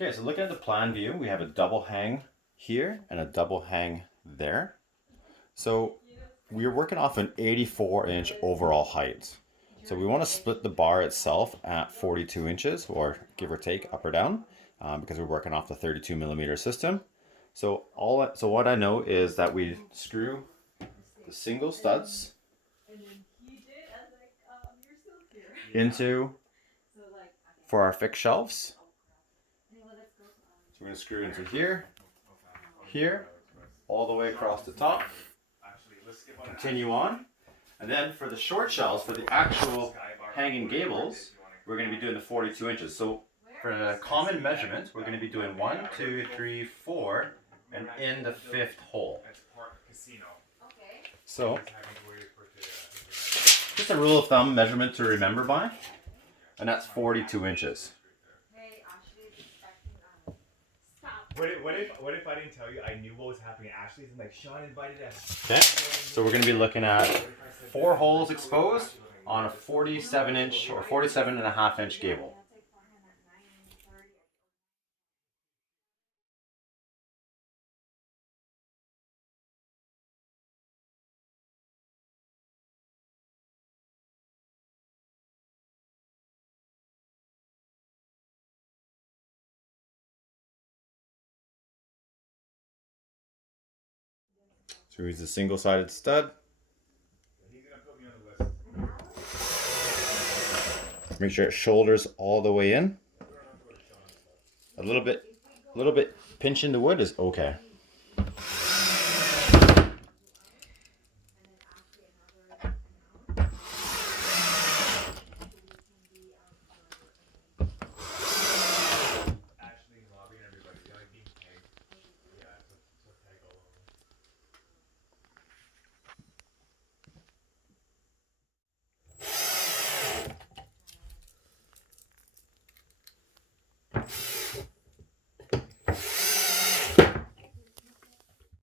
Okay, so looking at the plan view, we have a double hang here and a double hang there. So we're working off an 84-inch overall height. So we want to split the bar itself at 42 inches, or give or take up or down, because we're working off the 32 millimeter system. So what I know is that we screw the single studs into for our fixed shelves. So we're going to screw into here, here, all the way across the top. Continue on. And then for the short shelves, for the actual hanging gables, we're going to be doing the 42 inches. So for the common measurement, we're going to be doing 1, 2, 3, 4, and in the 5th hole. So just a rule of thumb measurement to remember by, and that's 42 inches. What if I didn't tell you? I knew what was happening at Ashley's and like Sean invited us. Okay, so we're going to be looking at 4 holes exposed on a 47-inch or 47.5-inch gable. So we use a single-sided stud. Make sure it shoulders all the way in. A little bit pinching the wood is okay.